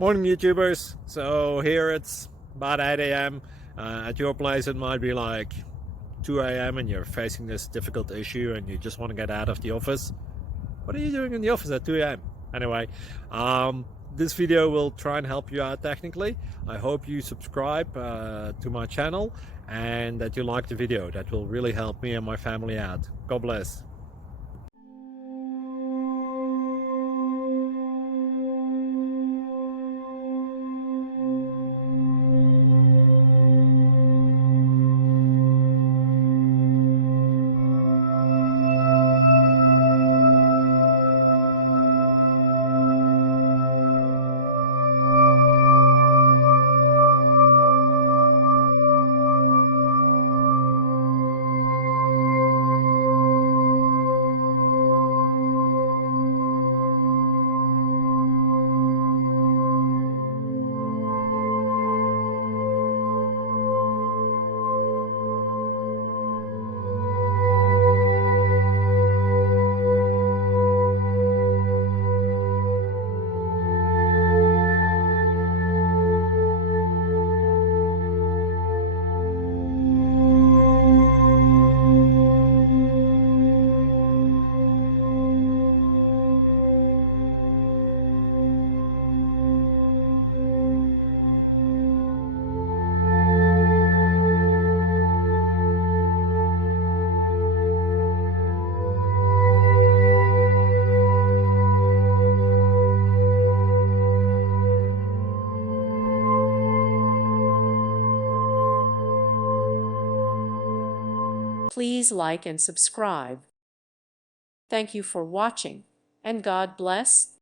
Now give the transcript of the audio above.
Morning YouTubers. So here it's about 8 a.m. At your place it might be like 2 a.m. and you're facing this difficult issue and you just want to get out of the office. What are you doing in the office at 2 a.m.? Anyway, this video will try and help you out technically. I hope you subscribe to my channel and that you like the video. That will really help me and my family out. God bless. Please like and subscribe. Thank you for watching, and God bless.